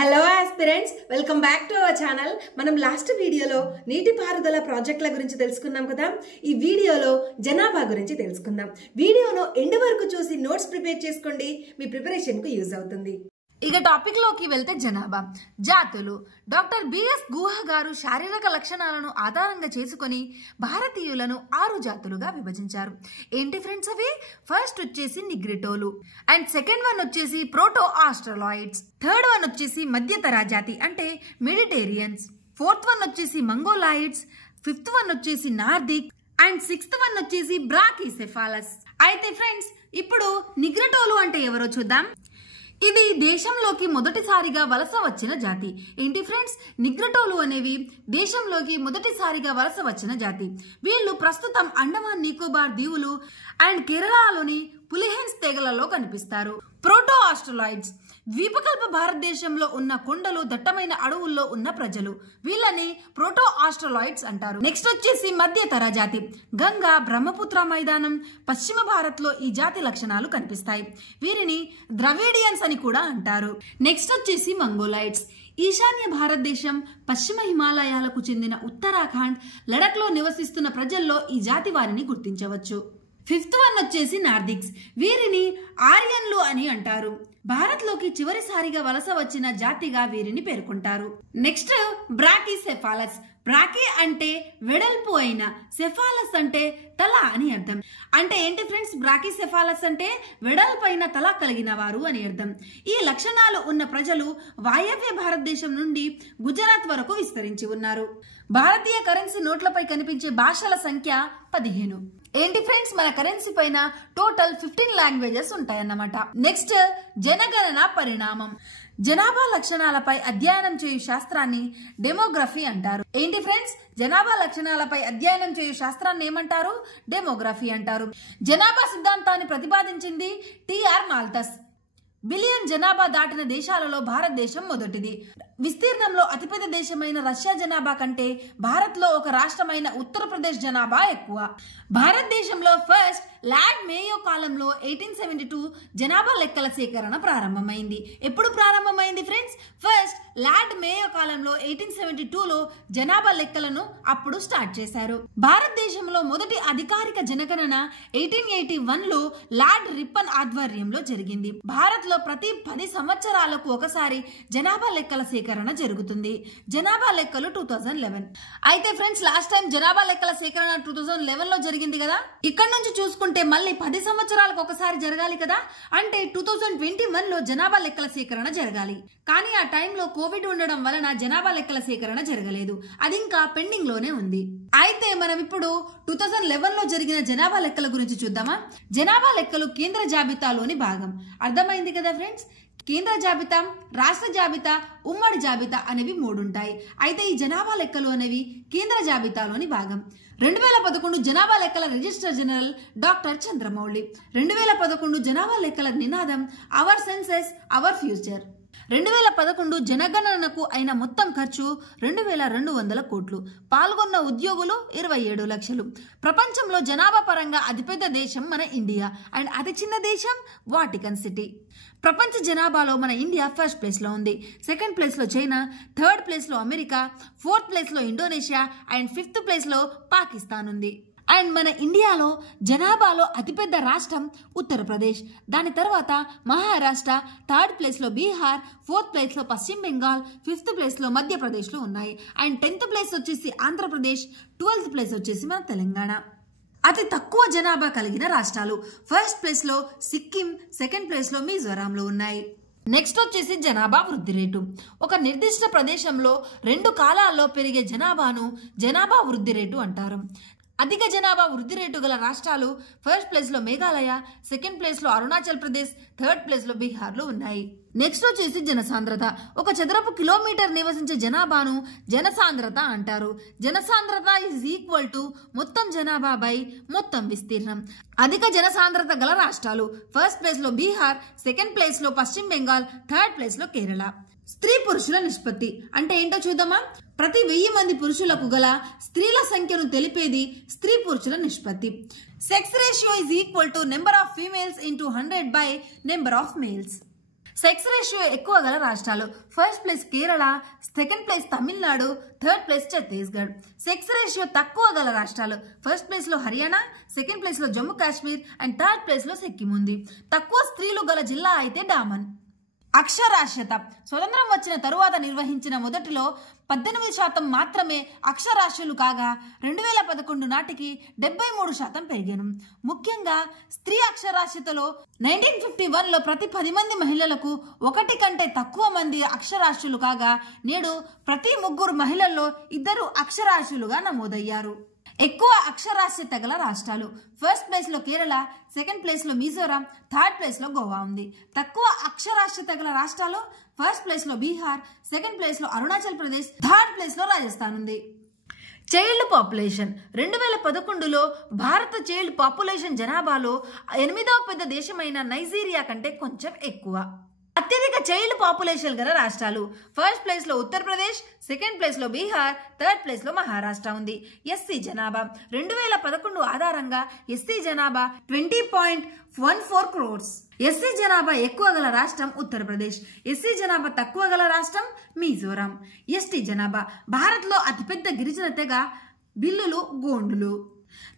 Hello aspirants, welcome back to our channel. మనం last వీడియోలో నీటిపారుదల ప్రాజెక్టుల గురించి తెలుసుకున్నాం కదా. ఈ వీడియోలో జనాభా గురించి తెలుసుకుందాం. వీడియోను ఎండ్ వరకు చూసి నోట్స్ ప్రిపేర్ చేసుకోండి, మీ ప్రిపరేషన్ కు యూజ్ అవుతుంది. ఇక టాపిక్ లోకి వెళ్తే జనాభా జాతులు. డాక్టర్ బిఎస్ గుహ గారు శారీరక లక్షణాలను ఆధారంగా చేసుకుని భారతీయులను 6 జాతులుగా విభజించారు. ఏంటి ఫ్రెండ్స్ అవి? ఫస్ట్ వచ్చేసి నిగ్రిటోలు, అండ్ సెకండ్ వన్ వచ్చేసి ప్రోటో ఆస్ట్రలాయిడ్స్, థర్డ్ వన్ వచ్చేసి మధ్యతరా జాతి అంటే మెడిటేరియన్స్, ఫోర్త్ వన్ వచ్చేసి మంగోలాయిడ్స్, ఫిఫ్త్ వన్ వచ్చేసి నార్దిక్, అండ్ సిక్స్త్ వన్ వచ్చేసి బ్రాకీసెఫాలస్. అయితే ఫ్రెండ్స్, ఇప్పుడు నిగ్రిటోలు అంటే ఎవరో చూద్దాం. ఇది దేశంలోకి మొదటిసారిగా వలస వచ్చిన జాతి. ఏంటి ఫ్రెండ్స్? నిగ్రిటోలు అనేవి దేశంలోకి మొదటిసారిగా వలస వచ్చిన జాతి. వీళ్ళు ప్రస్తుతం అండమాన్ నికోబార్ దీవులు అండ్ కేరళలోని పులిహెన్స్ తెగలలో కనిపిస్తారు. ప్రోటో ఆస్ట్రలాయిడ్స్ ద్వీపకల్ప భారతదేశంలో ఉన్న కొండలు, దట్టమైన అడవుల్లో ఉన్న ప్రజలు. వీళ్ళని ప్రోటో ఆస్ట్రలాయిడ్స్ అంటారు. నెక్స్ట్ వచ్చేసి మధ్యతర జాతి. గంగా, బ్రహ్మపుత్ర మైదానం, పశ్చిమ భారత్ లో ఈ జాతి లక్షణాలు కనిపిస్తాయి. వీరిని ద్రవిడియన్స్ అని కూడా అంటారు. నెక్స్ట్ వచ్చేసి మంగోలాయిడ్స్. ఈశాన్య భారతదేశం, పశ్చిమ హిమాలయాలకు చెందిన ఉత్తరాఖండ్, లడఖ్ లో నివసిస్తున్న ప్రజల్లో ఈ జాతి వారిని గుర్తించవచ్చు. ఫిఫ్త్ వన్ వచ్చేసి నార్దిక్స్. వీరిని ఆర్యన్లు అని అంటారు. భారత్ లోకి చివరిసారిగా వలస వచ్చిన జాతిగా వీరిని పేర్కొంటారు. నెక్స్ట్ బ్రాకీసెఫాలస్. బ్రాకీ అంటే వెడల్పు అయిన, సెఫాలస్ అంటే తల అని అర్థం. అంటే ఏంటి ఫ్రెండ్స్? బ్రాకీసెఫాలస్ అంటే వెడల్పైన తల కలిగిన వారు అని అర్థం. ఈ లక్షణాలు ఉన్న ప్రజలు వాయవ్య భారతదేశం నుండి గుజరాత్ వరకు విస్తరించి ఉన్నారు. భారతీయ కరెన్సీ నోట్లపై కనిపించే భాషల సంఖ్య 15. ఏంటి ఫ్రెండ్స్? మన కరెన్సీ పైన టోటల్ 15 లాంగ్వేజెస్ ఉంటాయన్నమాట. నెక్స్ట్ జనగణన పరిణామం. జనాభా లక్షణాలపై అధ్యయనం చేయు శాస్త్రాన్ని డెమోగ్రఫీ అంటారు. ఏంటి ఫ్రెండ్స్? జనాభా లక్షణాలపై అధ్యయనం చేయు శాస్త్రాన్ని ఏమంటారు? డెమోగ్రఫీ అంటారు. జనాభా సిద్ధాంతాన్ని ప్రతిపాదించింది టిఆర్ మాల్థస్. బిలియన్ జనాభా దాటిన దేశాలలో భారతదేశం మొదటిది. విస్తీర్ణంలో అతిపెద్ద దేశమైన రష్యా జనాభా కంటే భారత్ లో ఒక రాష్ట్రమైన ఉత్తరప్రదేశ్ జనాభా ఎక్కువ. భారతదేశంలో ఫస్ట్ లార్డ్ మేయో కాలంలో 1872 జనాభా లెక్కల సేకరణ ప్రారంభమైంది. ఎప్పుడు ప్రారంభమైంది ఫ్రెండ్స్? ఫస్ట్ లార్డ్ మేయో కాలంలో 1872లో జనాభా లెక్కలను అప్పుడు స్టార్ట్ చేశారు. భారతదేశంలో మొదటి అధికారిక జనగణన 1881లో లార్డ్ రిప్పన్ ఆధ్వర్యంలో జరిగింది. భారత్ లో ప్రతి 10 సంవత్సరాలకు ఒకసారి జనాభా లెక్కల సేకరణ జరుగుతుంది. జనాభా లెక్కలు 2011. అయితే ఫ్రెండ్స్, లాస్ట్ టైం జనాభా లెక్కల సేకరణ 2011లో జరిగింది కదా. ఇక్కడ నుంచి చూసుకుంటే మళ్ళీ 10 సంవత్సరాలకు ఒకసారి జరగాలి కదా. అంటే 2021లో జనాభా లెక్కల సేకరణ జరగాలి. కానీ ఆ టైంలో కోవిడ్ ఉండడం వలన జనాభా లెక్కల సేకరణ జరగలేదు. అది ఇంకా పెండింగ్ లోనే ఉంది. అయితే మనం ఇప్పుడు 2011లో జరిగిన జనాభా లెక్కల గురించి చూద్దామా. జనాభా లెక్కలు కేంద్ర జాబితాలోని భాగం. అర్థమైంది కదా ఫ్రెండ్స్? కేంద్ర జాబితా, రాష్ట్ర జాబితా, ఉమ్మడి జాబితా అనేవి 3 ఉంటాయి. అయితే ఈ జనాభా లెక్కలు అనేవి కేంద్ర జాబితాలోని భాగం. 2011 జనాభా లెక్కల రిజిస్టర్ జనరల్ డాక్టర్ చంద్రమౌళి. 2011 జనాభా లెక్కల నినాదం అవర్ సెన్సెస్ అవర్ ఫ్యూచర్. 2011 జనగణనకు అయిన మొత్తం ఖర్చు 2200 కోట్లు. పాల్గొన్న ఉద్యోగులు 27 లక్షలు. ప్రపంచంలో జనాభా పరంగా అతిపెద్ద దేశం మన ఇండియా అండ్ అతి చిన్న దేశం వాటికన్ సిటీ. ప్రపంచ జనాభాలో మన ఇండియా ఫస్ట్ ప్లేస్ లో ఉంది. సెకండ్ ప్లేస్ లో చైనా, థర్డ్ ప్లేస్ లో అమెరికా, ఫోర్త్ ప్లేస్ లో ఇండోనేషియా అండ్ ఫిఫ్త్ ప్లేస్ లో పాకిస్తాన్ ఉంది. అండ్ మన ఇండియాలో జనాభాలో అతిపెద్ద రాష్ట్రం ఉత్తరప్రదేశ్, దాని తర్వాత మహారాష్ట్ర, థర్డ్ ప్లేస్ లో బీహార్, ఫోర్త్ ప్లేస్ లో పశ్చిమ బెంగాల్, ఫిఫ్త్ ప్లేస్ లో మధ్యప్రదేశ్ లో ఉన్నాయి. అండ్ 10th ప్లేస్ వచ్చేసి ఆంధ్రప్రదేశ్, 12th ప్లేస్ వచ్చేసి మన తెలంగాణ. అతి తక్కువ జనాభా కలిగిన రాష్ట్రాలు. ఫస్ట్ ప్లేస్ లో సిక్కిం, సెకండ్ ప్లేస్ లో మిజోరాంలో ఉన్నాయి. నెక్స్ట్ వచ్చేసి జనాభా వృద్ధి రేటు. ఒక నిర్దిష్ట ప్రదేశంలో 2 కాలాల్లో పెరిగే జనాభాను జనాభా వృద్ధి రేటు అంటారు. అధిక జనాభా వృద్ధి రేటు గల రాష్ట్రాలు ఫస్ట్ ప్లేస్ లో మేఘాలయ, సెకండ్ ప్లేస్ లో అరుణాచల్ ప్రదేశ్, థర్డ్ ప్లేస్ లో బీహార్లో ఉన్నాయి. నెక్స్ట్ వచ్చేసి జనసాంద్రత. ఒక చదరపు కిలోమీటర్ నివసించే జనాభాను జనసాంద్రత అంటారు. జనసాంద్రత ఈజ్ ఈక్వల్ టు మొత్తం జనాభా బై మొత్తం విస్తీర్ణం. అధిక జనసాంద్రత గల రాష్ట్రాలు ఫస్ట్ ప్లేస్ లో బీహార్, సెకండ్ ప్లేస్ లో పశ్చిమ బెంగాల్, థర్డ్ ప్లేస్ లో కేరళ. స్త్రీ పురుషుల నిష్పత్తి అంటే ఏంటో చూద్దామా. ప్రతి 1000 మంది పురుషులకు గల స్త్రీల సంఖ్యను తెలిపేది స్త్రీ పురుషుల నిష్పత్తి. Sex ratio is equal to number of females into 100 by number of males. Sex ratio ఎక్కువ గల రాష్ట్రాలు. First place Kerala, second place Tamil Nadu, third place Chhattisgarh. Sex ratio తక్కువ గల రాష్ట్రాలు. ఫస్ట్ ప్లేస్ లో హర్యానా, సెకండ్ ప్లేస్ లో Jammu Kashmir and third place లో సిక్కిం ఉంది. తక్కువ స్త్రీలు గల జిల్లా అయితే డామన్. అక్షరాస్యత. స్వతంత్రం వచ్చిన తరువాత నిర్వహించిన మొదటిలో 18% మాత్రమే అక్షరాస్యులు కాగా 2011 నాటికి 73% పెరిగాను. ముఖ్యంగా స్త్రీ అక్షరాస్యతలో 1951లో ప్రతి 10 మంది మహిళలకు 1 కంటే తక్కువ మంది అక్షరాస్యులు కాగా నేడు ప్రతి 3 మహిళల్లో 2 అక్షరాస్యులుగా నమోదయ్యారు. ఎక్కువ అక్షరాస్యత గల రాష్ట్రాలు. ఫస్ట్ ప్లేస్ లో కేరళ, సెకండ్ ప్లేస్ లో మిజోరాం, థర్డ్ ప్లేస్ లో గోవా ఉంది. తక్కువ అక్షరాస్యత గల రాష్ట్రాలు. ఫస్ట్ ప్లేస్ లో బీహార్, సెకండ్ ప్లేస్ లో అరుణాచల్ ప్రదేశ్, థర్డ్ ప్లేస్ లో రాజస్థాన్ ఉంది. Child population. 2011లో భారత చైల్డ్ పాపులేషన్ జనాభాలో 8వ పెద్ద దేశమైన నైజీరియా కంటే కొంచెం ఎక్కువ. అత్యధిక చైల్డ్ పాపులేషన్ గల రాష్ట్రాలు. ఫస్ట్ ప్లేస్ లో ఉత్తరప్రదేశ్, సెకండ్ ప్లేస్ లో బీహార్, థర్డ్ ప్లేస్ లో మహారాష్ట్ర ఉంది. ఎస్సీ జనాభా. 2011 ఆధారంగా ఎస్సీ జనాభా 20.14 crores. ఎస్సీ జనాభా ఎక్కువ గల రాష్ట్రం ఉత్తరప్రదేశ్. ఎస్సీ జనాభా తక్కువ గల రాష్ట్రం మిజోరాం. ఎస్టీ జనాభా. భారత్లో అతిపెద్ద గిరిజన తెగ బిల్లులు గోండులు.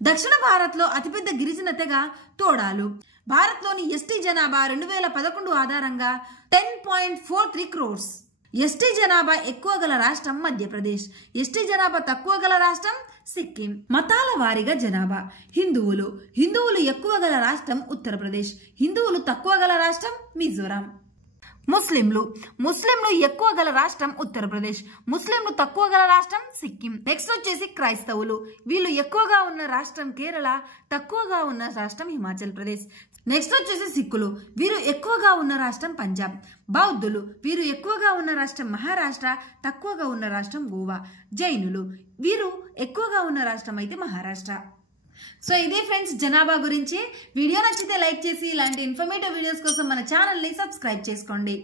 దక్షిణ భారత్లో అతిపెద్ద గిరిజన తెగ తోడాలు. భారత్లోని ఎస్టీ జనాభా 2011 ఆధారంగా 10.43 crores. ఎస్టీ జనాభా ఎక్కువ గల రాష్ట్రం మధ్యప్రదేశ్. ఎస్టీ జనాభా తక్కువ గల రాష్ట్రం సిక్కిం. మతాల వారీగా జనాభా. హిందువులు ఎక్కువ గల రాష్ట్రం ఉత్తరప్రదేశ్. హిందువులు తక్కువ గల రాష్ట్రం మిజోరాం. ముస్లింలు ఎక్కువ గల రాష్ట్రం ఉత్తరప్రదేశ్. ముస్లింలు తక్కువ గల రాష్ట్రం సిక్కిం. నెక్స్ట్ వచ్చేసి క్రైస్తవులు. వీళ్ళు ఎక్కువగా ఉన్న రాష్ట్రం కేరళ, తక్కువగా ఉన్న రాష్ట్రం హిమాచల్ ప్రదేశ్. నెక్స్ట్ వచ్చేసి సిక్కులు. వీరు ఎక్కువగా ఉన్న రాష్ట్రం పంజాబ్. బౌద్ధులు. వీరు ఎక్కువగా ఉన్న రాష్ట్రం మహారాష్ట్ర, తక్కువగా ఉన్న రాష్ట్రం గోవా. జైనులు. వీరు ఎక్కువగా ఉన్న రాష్ట్రం అయితే మహారాష్ట్ర. సో ఇదే ఫ్రెండ్స్ జనాభా గురించి. వీడియో నచ్చితే లైక్ చేసి ఇలాంటి ఇన్ఫర్మేటివ్ వీడియోస్ కోసం మన ఛానల్ని సబ్స్క్రైబ్ చేసుకోండి.